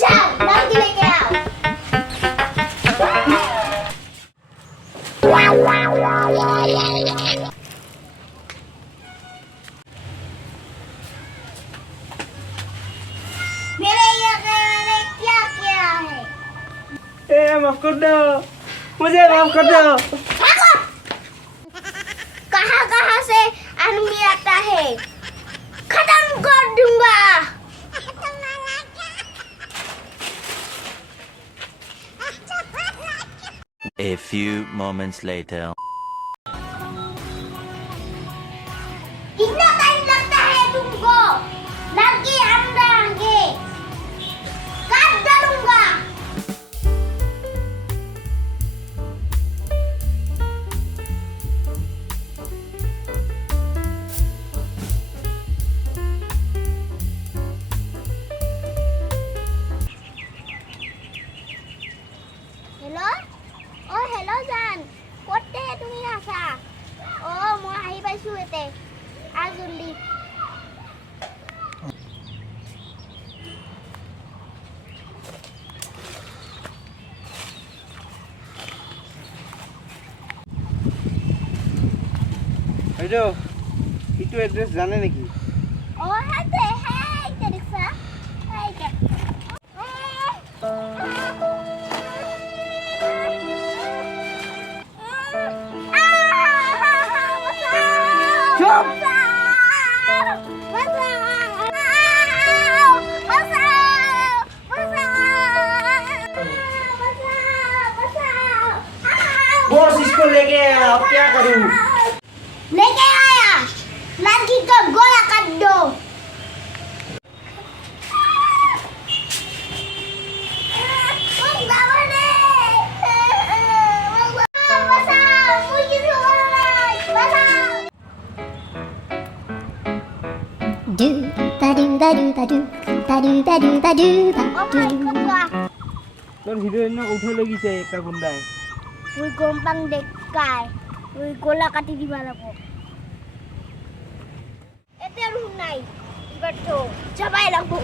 जाओ लड़की लेके आओ। मेरे ये क्या किया है? माफ कर दो, मुझे माफ कर दो। कहाँ कहाँ से आदमी आता है, खत्म कर दूंगा। A few moments later. इतना टाइम लगता है तुमको? लड़की अंदर आगे काट डालूंगा। हेलो ओ हेलो जान कोते তুমি আছা ও মই আহি পাইছো এতে আ জলদি हेलो इटू एड्रेस जाने नेकी ও হাতে হাইতে দেখছা হাইতে चुप बॉस इसको लेके आया, अब क्या करूं? लेके आया लड़की का गोला काट दो। Do ba do ba do ba do ba do ba do ba do ba do. তোর হিরোইন না উঠে লেগেছে একটা গুন্ডায় তুই গোমপাং দেখায় তুই গোলা কাটি দিবা লাগবো এতে রুম নাই এবার তো যাবাই লাগবো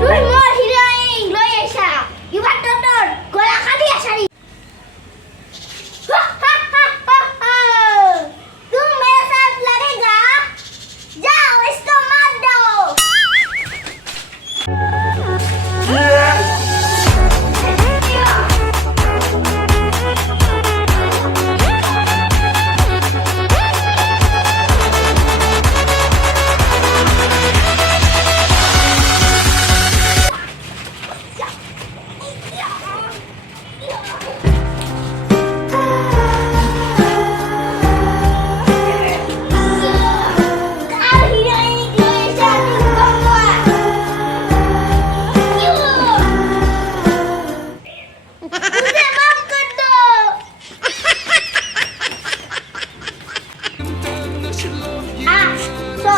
তুই মোর হিরোইন লই আইসা এবার তো তোর গোলা কাটি আসারি तुम मेरे साथ लड़ेगा जाओ इसको मार दो So,